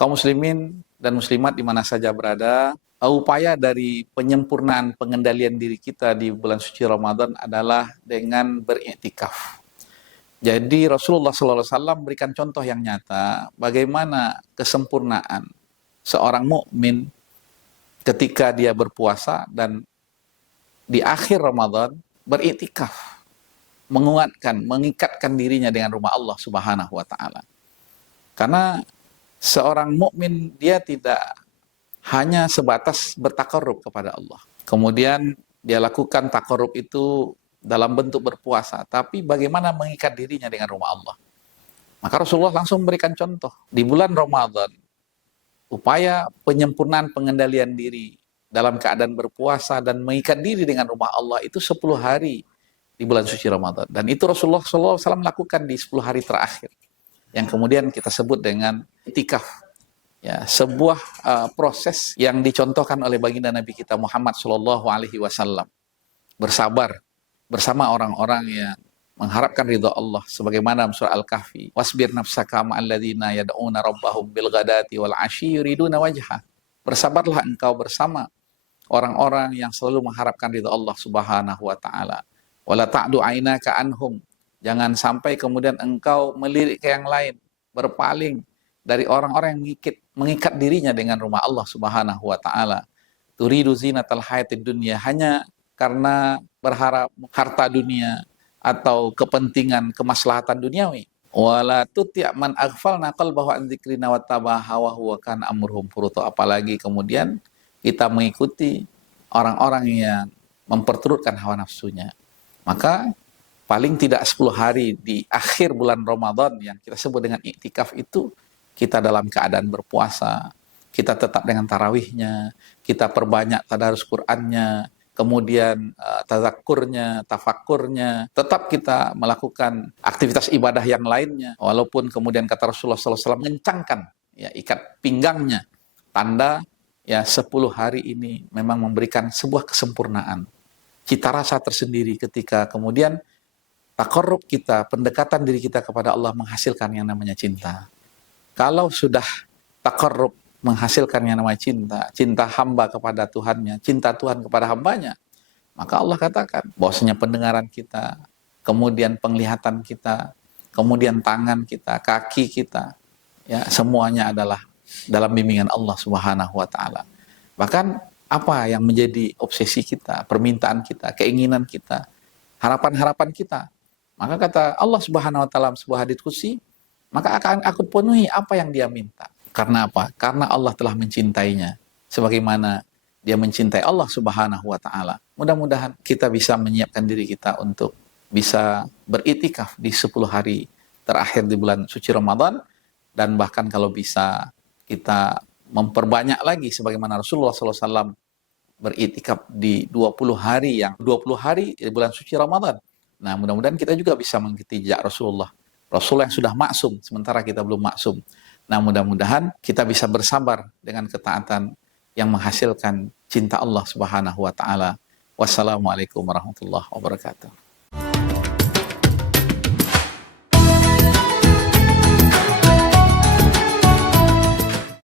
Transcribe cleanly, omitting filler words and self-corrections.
kaum muslimin dan muslimat di mana saja berada, upaya dari penyempurnaan pengendalian diri kita di bulan suci Ramadan adalah dengan beriktikaf. Jadi Rasulullah SAW berikan contoh yang nyata bagaimana kesempurnaan seorang mukmin ketika dia berpuasa dan di akhir Ramadan beriktikaf, menguatkan, mengikatkan dirinya dengan rumah Allah Subhanahu wa taala. Karena seorang mukmin dia tidak hanya sebatas bertakarrub kepada Allah. Kemudian dia lakukan takarrub itu dalam bentuk berpuasa, tapi bagaimana mengikat dirinya dengan rumah Allah. Maka Rasulullah langsung memberikan contoh. Di bulan Ramadan, upaya penyempurnaan pengendalian diri dalam keadaan berpuasa dan mengikat diri dengan rumah Allah itu 10 hari di bulan suci Ramadan. Dan itu Rasulullah SAW lakukan di 10 hari terakhir. Yang kemudian kita sebut dengan itikaf. Ya, sebuah proses yang dicontohkan oleh baginda Nabi kita Muhammad SAW. Bersabar bersama orang-orang yang mengharapkan ridha Allah sebagaimana surah Al-Kahfi, wasbir nafsaka ma'al ladzina yad'una rabbahum bil ghadati wal 'ashyi yuriduna wajha. Bersabarlah engkau bersama orang-orang yang selalu mengharapkan ridha Allah Subhanahu wa taala. Wala ta'du 'ainaka anhum. Jangan sampai kemudian engkau melirik ke yang lain, berpaling dari orang-orang yang mengikat dirinya dengan rumah Allah Subhanahu wa taala. Turidu zinatal hayatid dunya, hanya karena berharap harta dunia atau kepentingan kemaslahatan duniawi. Wala tuti' man aghfalna qalbahu an dzikrina wattaba hawahu wa kana amruhum furuta. Apalagi kemudian kita mengikuti orang-orang yang memperturutkan hawa nafsunya. Maka paling tidak 10 hari di akhir bulan Ramadan yang kita sebut dengan iktikaf itu, kita dalam keadaan berpuasa, kita tetap dengan tarawihnya, kita perbanyak tadarus Qur'annya, kemudian tazakkurnya, tafakurnya, tetap kita melakukan aktivitas ibadah yang lainnya, walaupun kemudian kata Rasulullah SAW mengencangkan ya, ikat pinggangnya, tanda ya 10 hari ini memang memberikan sebuah kesempurnaan, cita rasa tersendiri ketika kemudian takarrub kita, pendekatan diri kita kepada Allah menghasilkan yang namanya cinta. Kalau sudah takarrub menghasilkan yang namanya cinta, cinta hamba kepada Tuhannya, cinta Tuhan kepada hambanya, maka Allah katakan bahwasanya pendengaran kita, kemudian penglihatan kita, kemudian tangan kita, kaki kita, ya semuanya adalah dalam bimbingan Allah Subhanahu wa taala. Bahkan apa yang menjadi obsesi kita, permintaan kita, keinginan kita, harapan-harapan kita, maka kata Allah Subhanahu wa taala sebuah hadits qudsi, maka akan aku penuhi apa yang dia minta. Karena apa? Karena Allah telah mencintainya sebagaimana dia mencintai Allah Subhanahu wa taala. Mudah-mudahan kita bisa menyiapkan diri kita untuk bisa beriktikaf di 10 hari terakhir di bulan suci Ramadan, dan bahkan kalau bisa kita memperbanyak lagi sebagaimana Rasulullah SAW beriktikaf di 20 hari di bulan suci Ramadan. Nah, mudah-mudahan kita juga bisa mengikuti jejak Rasulullah yang sudah maksum, sementara kita belum maksum. Nah, mudah-mudahan kita bisa bersabar dengan ketaatan yang menghasilkan cinta Allah Subhanahu wa taala. Wassalamualaikum warahmatullahi wabarakatuh.